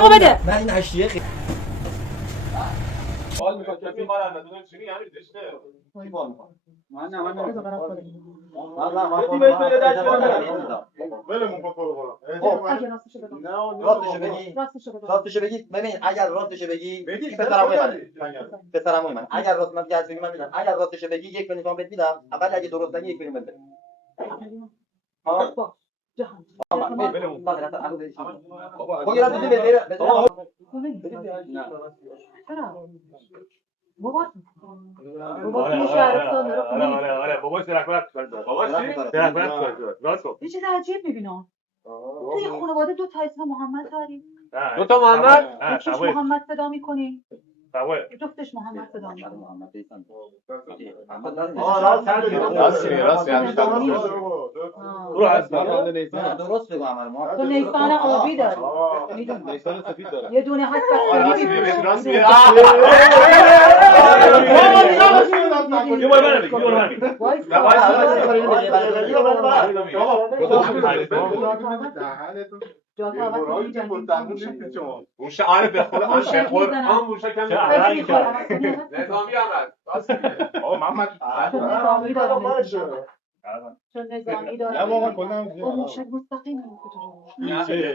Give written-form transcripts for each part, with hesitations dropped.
پولمو بده. من این هشتیه خیلی حال میکنم که بیمار ندونم چی میگم داشته کی بال میکنه من نمیدونم ولمون کن برو اگه راستشو بگم. راستشو بگی ببین اگر راستشو بگی پسرموی من اگر راست من گز بگی من میدم اگر راستشو بگی 1 میلیون بهت میدم اول اگه درست نگی 1 میلیون بده ها جهان. ولمون خب یه راست بده بابا تو شهرستان آره بابا درکبرت بابا چی درکبرت راست گفت یه چیز عجیب میبینم توی خانواده دو تا اسم محمد داری دو تا محمد یکیش محمد صدا میکنی قوه جفتش محمد صدا میکنی راست برو از درست بگو عمل ما تو نیسان آبی داری میدونم نیسان سفید داره یه دونه هست راست یه بار موشه آره به خود آن شخور آن موشه کم نظامی هم هست آقا محمد نظامی دارم چون نظامی دارم نه واقعا کلا اون موشک مستقیم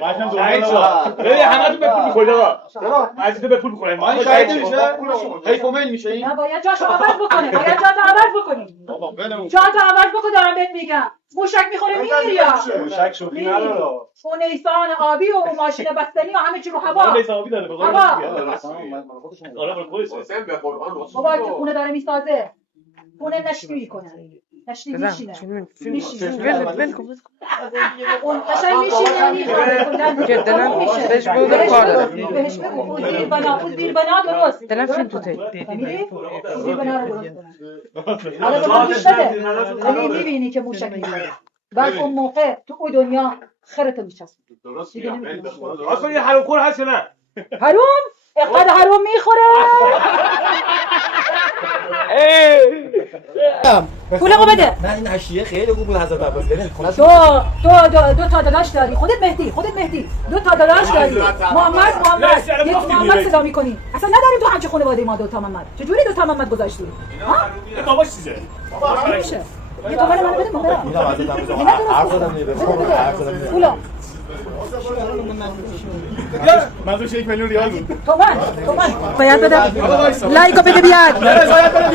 قشنگ زوال ببین همتون به پول می‌خورید آقا چرا عزیز به پول می‌خورید ما شاید میشه هی میل میشه این نه باید جاشو عوض بکنه باید جاشو عوض بکنی بابا ولمون جاشو عوض بکن دارم بهت میگم موشک می‌خوره میمیری یا موشک شوخی نداره اون نیسان آبی و اون ماشین بستنی و همه چی رو هوا اون حسابی داره به قول آره به خودش حسین به قرآن بابا که خونه داره میسازه خونه نشتی میکنه نشتی میشینه اون قشنگ میشینه جدا بهش بگو کار داره بهش بگو اون زیر بنا درست دلم تو تی فهمیدی؟ زیر بنا رو درست کنه حالا به من گوش بده ولی میبینی که موشک میخوره بعد اون موقع تو اون دنیا خرتو میچسب درست میگم درست یه حروم خور هست نه حروم اقعد حروم میخوره پولمو بده. من این هشتیه خیلی خوب بود حضرت عباس ببین دو تا داداش داری خودت مهدی دو تا داداش داری محمد یک محمد صدا میکنی اصلا نداریم تو همچه خانواده ما دو تا محمد چجوری دو تا محمد گذاشتی این باباش چیزه بابا میشه یه تومن منو بده مادر میدم حضرت عباس حرف زدم میده پولا منظورش 1 میلیون ریال بود تومن باید بده لایکو بده بیاد باید بده